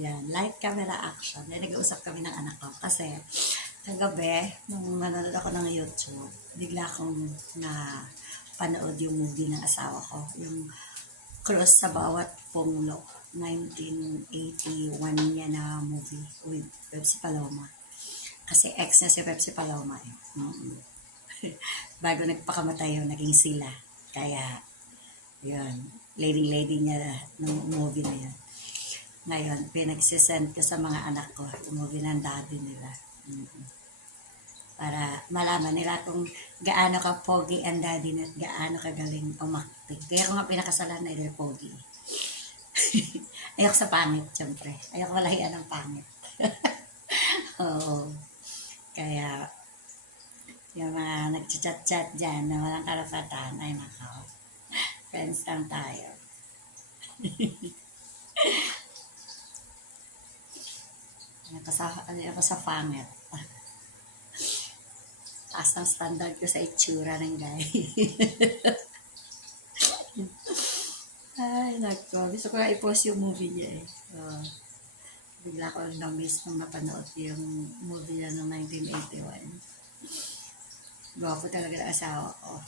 Yan, light camera action. Yan, nag-uusap kami ng anak ko. Kasi, kagabi, nung nanonood ako ng YouTube, bigla akong na panood yung movie ng asawa ko. Yung Cross sa Bawat Punglo. 1981 niya na movie with Pepsi Paloma. Kasi ex niya si Pepsi Paloma eh. Bago nagpakamatay yun, naging sila. Kaya, yun, lady niya ng movie na yun. Ngayon, pinagsisend ko sa mga anak ko, yung movie ng daddy nila. Para malaman nila kung gaano ka pogi ang daddy nila, gaano ka galing umakting. Kaya ko nga pinakasalan na yung pogi. Ayoko sa pangit, syempre. Ayoko malahian ng pangit. Oo. Kaya, yung mga nag-chat-chat dyan na walang karapatan, ay nakaw. Friends lang tayo. Ako sa pangit. Taas ng standard ko sa itsura ng guy. Ay, nako. Gusto ko nga i-post yung movie niya eh. Bigla ko na-miss nung napanood yung movie niya ng 1981. Gwapo talaga ng asawa ko.